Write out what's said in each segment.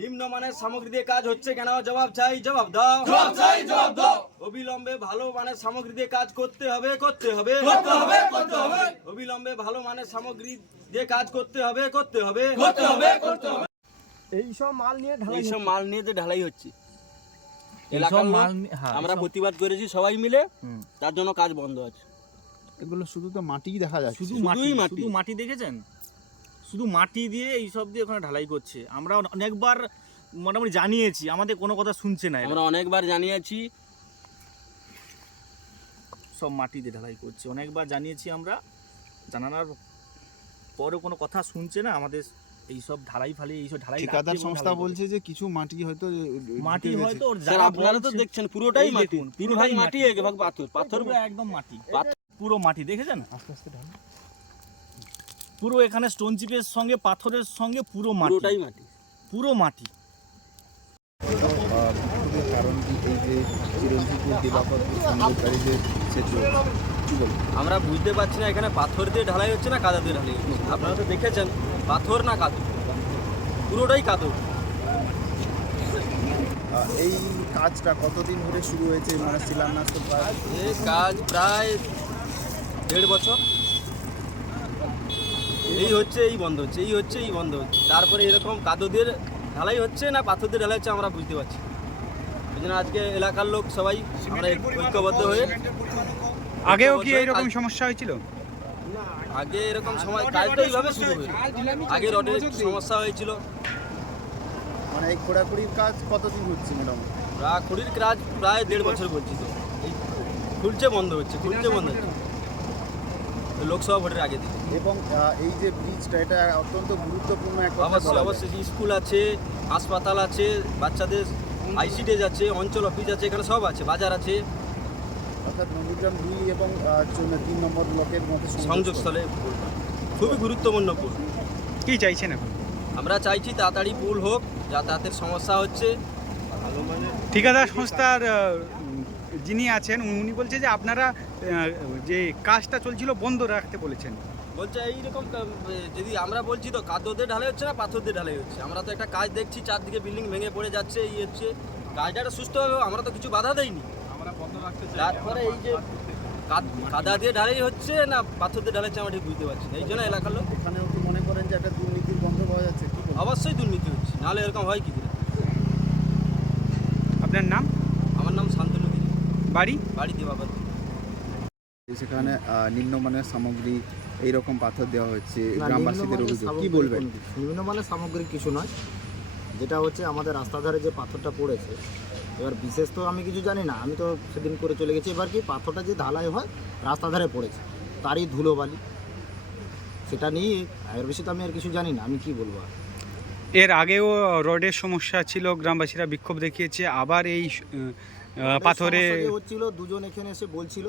নিম্নমানের সামগ্রী দিয়ে কাজ হচ্ছে কেন? জবাব চাই, জবাব দাও। জবাব চাই, জবাব দাও। অবিলম্বে ভালো মানের সামগ্রী দিয়ে কাজ করতে হবে, করতে হবে, করতে হবে, করতে হবে। অবিলম্বে ভালো মানের সামগ্রী দিয়ে কাজ করতে হবে, করতে হবে, করতে হবে, করতে হবে। এইসব মাল নিয়ে এইসব মাল নিয়ে যে ঢালাই হচ্ছে এলাকার মাল লোক, আমরা প্রতিবাদ করেছি সবাই মিলে, তার জন্য কাজ বন্ধ আছে। এগুলো শুধু তো মাটিই দেখা যাচ্ছে। শুধু শুধুই মাটি, মাটি। শুধু মাটি দেখেছেন? শুধু মাটি দিয়ে এই সব দিয়ে ওখানে ঢালাই করছে। আমরা অনেকবার মোটামুটি জানিয়েছি, আমাদের কোনো কথা শুনছে না। আমরা অনেকবার জানিয়েছি, সব মাটি দিয়ে ঢালাই করছে, অনেকবার জানিয়েছি আমরা। জানানোর পরে কোনো কথা শুনছে না। আমাদের এই সব ঢালাই ফালি, এইসব ঢালাই ঠিকাদার সংস্থা বলছে যে কিছু মাটি হয়তো মাটি ঢুকে হয়তো গেছে। ওর স্যার যারা আপনারা তো বলছে- দেখছেন পুরোটাই এই মাটি, দেখুন, 3 ভাগ পুরোটাই মাটি, 1 ভাগ পাথর। পাথর পুরো একদম মাটি, পাথর- পুরো মাটি দেখেছেন? আস্তে আস্তে ঢাল। পুরো এখানে স্টোন চিপের সঙ্গে পাথরের সঙ্গে পুরো মাটি, পুরোটাই মাটি। পুরো মাটি। বিক্ষোভের কারণ কি এই যে চিরঞ্জিপুর দিবাকরপুর সংযোগকারী যে সেতু, কি বলবো? আমরা বুঝতে পারছি না এখানে পাথর দিয়ে ঢালাই হচ্ছে না কাদা দিয়ে ঢালাই হচ্ছে। আপনারা তো দেখেছেন পাথর না কাদু, পুরোটাই কাদু। এই কাজটা কতদিন ধরে শুরু হয়েছে, মানে শিলান্যাস তো প্রায় এই কাজ প্রায় 1.5 বছর। এই হচ্ছে, এই বন্ধ হচ্ছে, এই হচ্ছে, এই বন্ধ হচ্ছে। তারপরে এরকম কাদু দিয়ে ঢালাই হচ্ছে না পাথর দিয়ে ঢালাই হচ্ছে আমরা বুঝতে পারছি। ওই জন্য আজকে এলাকার লোক সবাই আমরা ঐক্যবদ্ধ হয়ে, আগেও কি এইরকম সমস্যা হয়েছিল? আগে এরকম সময় কাজটা এইভাবে শুরু হয়েছে। আগে রডের সমস্যা হয়েছিল। মানে এই খোঁড়াখুড়ির কাজ কতদিন হচ্ছে মোটামুটি? খড়ির কাজ প্রায় 1.5 বছর বলছি তো। এই খুলছে বন্ধ হচ্ছে, খুলছে বন্ধ হচ্ছে, লোকসভা ভোটের আগে থেকে। এবং এই যে ব্রিজটা, এটা অত্যন্ত গুরুত্বপূর্ণ একটা অবশ্যই অবশ্যই, স্কুল আছে, হাসপাতাল আছে, বাচ্চাদের আইসিডিএস আছে, অঞ্চল অফিস আছে, এখানে সব আছে, বাজার আছে, অর্থাৎ নন্দীগ্রাম 2 এবং 3 নম্বর ব্লকের মধ্যে সংযোগস্থলে খুবই গুরুত্বপূর্ণ পুল। কি চাইছেন এখন? আমরা চাইছি তাড়াতাড়ি পুল হোক, যাতায়াতের সমস্যা হচ্ছে। ঠিকাদার সংস্থার যিনি আছেন উনি বলছে যে আপনারা যে কাজটা চলছিল বন্ধ রাখতে বলেছেন। বলছে এইরকম যদি আমরা বলছি তো কাদো দিয়ে ঢালাই হচ্ছে না পাথর দিয়ে ঢালাই হচ্ছে। আমরা তো একটা কাজ দেখছি, চারদিকে বিল্ডিং ভেঙে পড়ে যাচ্ছে, এই হচ্ছে, কাজটা সুস্থ হবে, আমরা তো কিছু বাধা দেইনি। তারপরে এই যে কাদা দিয়ে ঢালাই হচ্ছে না পাথর দিয়ে ঢালাই হচ্ছে আমরা ঠিক বুঝতে পারছি না। এই জন্য এলাকার লোক এখানেও কি মনে করেন যে একটা দুর্নীতির গন্ধ পাওয়া যাচ্ছে? কি বলবো? অবশ্যই দুর্নীতি হচ্ছে, নাহলে এরকম হয় কি করে? আপনার নাম? আমার নাম শান্তনু গিরি, বাড়ি? বাড়ি দেবাবাদ। সেখানে নিম্নমানের সামগ্রী এইরকম পাথর দেওয়া হচ্ছে, গ্রামবাসীদের অভিযোগ, কি বলবেন? নিম্নমানের সামগ্রী কিছু নয়, যেটা হচ্ছে আমাদের রাস্তা ধারে যে পাথরটা পড়েছে, এবার বিশেষ তো আমি কিছু জানি না, আমি তো সেদিন করে চলে গেছি। এবার কি পাথরটা যে ঢালাই হয় রাস্তা ধারে পড়েছে, তারই ধুলোবালি, সেটা নিয়ে এর বেশি তো আমি আর কিছু জানি না, আমি কি বলবো আর। এর আগেও রডের সমস্যা ছিল, গ্রামবাসীরা বিক্ষোভ দেখিয়েছে, আবার এই পাথরে সমস্যা যে হচ্ছিল, দুজন এখানে এসে বলছিল,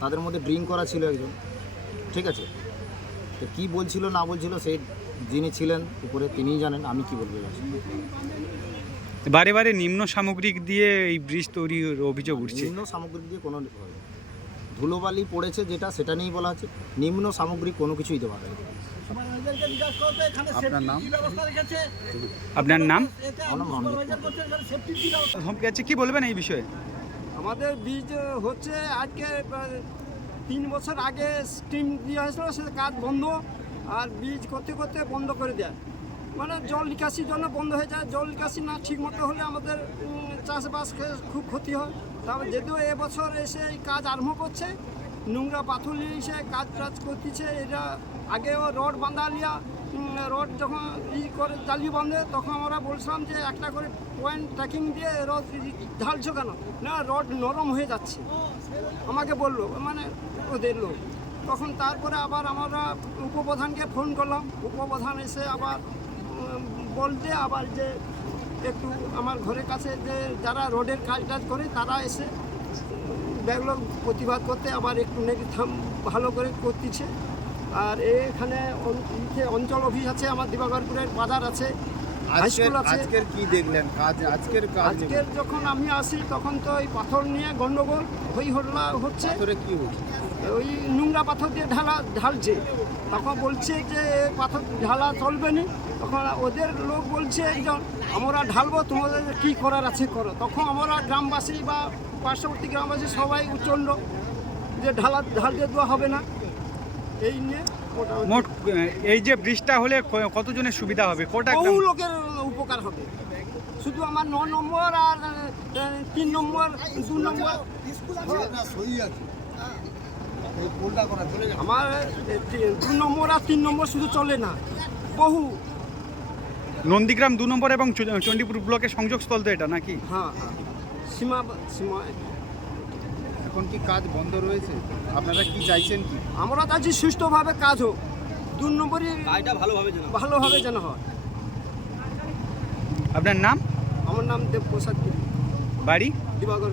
তাদের মধ্যে ড্রিঙ্ক করা ছিল একজন, ঠিক আছে, তো কী বলছিল না বলছিল সেই যিনি ছিলেন উপরে তিনিই জানেন, আমি কি বলবো এবার। বারে বারে নিম্ন সামগ্রিক দিয়ে এই ব্রিজ তৈরির অভিযোগ উঠছে। নিম্ন সামগ্রিক দিয়ে কোনো ধুলোবালি পড়েছে যেটা, সেটা নিয়েই বলা আছে, নিম্ন সামগ্রিক কোনো কিছুই দেওয়া হয়। আপনার নাম? আপনার নাম? আমার নাম রঞ্জিত। ধমকে আছে, কি বলবেন এই বিষয়ে? আমাদের বীজ হচ্ছে আজকে 3 বছর আগে স্টিম দেওয়া হয়েছিল, সে কাজ বন্ধ, আর বীজ করতে করতে বন্ধ করে দেয়, মানে জল নিকাশির জন্য বন্ধ হয়ে যায়। জল নিকাশি না ঠিক মতো হলে আমাদের চাষবাস খুব ক্ষতি হয়। তারপর যদিও এবছর এসে এই কাজ আরম্ভ করছে, নোংরা পাথর নিয়ে এসে কাজ টাজ করতেছে। এটা আগেও রড বাঁধা লিয়া, রড যখন করে জালি বাঁধে, তখন আমরা বলছিলাম যে একটা করে পয়েন্ট ট্র্যাকিং দিয়ে রড ঢালছো কেন, না রড নরম হয়ে যাচ্ছে, আমাকে বললো, মানে ওদের লোক। তখন তারপরে আবার আমরা উপপ্রধানকে ফোন করলাম, উপপ্রধান এসে আবার বলতে আবার যে একটু আমার ঘরের কাছে যে যারা রোডের কাজ টাজ করে তারা এসে ব্যাগগুলো প্রতিবাদ করতে আবার একটু নাকি ভালো করে করতেছে। আর এখানে অঞ্চল অফিস আছে, আমার দিবাকরপুরের বাজার আছে, হাই স্কুল আছে। আজকের কি দেখলেন কাজ? আজকের যখন আমি আসি তখন তো এই পাথর নিয়ে গন্ডগোল হই হল্লা হচ্ছে। পাথরে কি হচ্ছে? ওই নোংরা পাথর দিয়ে ঢালছে, তখন বলছে যে পাথর ঢালা চলবে না, তখন ওদের লোক বলছে যে আমরা ঢালবো, তোমাদের কী করার আছে করো। তখন আমরা গ্রামবাসী বা পার্শ্ববর্তী গ্রামবাসী সবাই উচ্চণ্ড যে ঢালতে দেওয়া হবে না, এই নিয়ে মোটামুটি মোট এই যে ব্রিজটা হলে কতজনের সুবিধা হবে? কটা বহু গ্রাম? লোকের উপকার হবে। শুধু আমার 9 নম্বর আর 3 নম্বর 2 নম্বর আমার 2 নম্বর আর 3 নম্বর শুধু চলে না, বহু। নন্দীগ্রাম 2 নম্বর এবং চণ্ডীপুর ব্লকের সংযোগস্থল তো এটা নাকি? হ্যাঁ হ্যাঁ, সীমা সীমা। এখন কি কাজ বন্ধ রয়েছে? আপনারা কি চাইছেন কি? আমরা চাইছি সুষ্ঠুভাবে কাজ হোক, 2 নম্বরই কাজটা ভালোভাবে যেন ভালোভাবে যেন হয়। আপনার নাম, আমার নাম দেবপ্রসাদ বাড়ি? দিবাকর।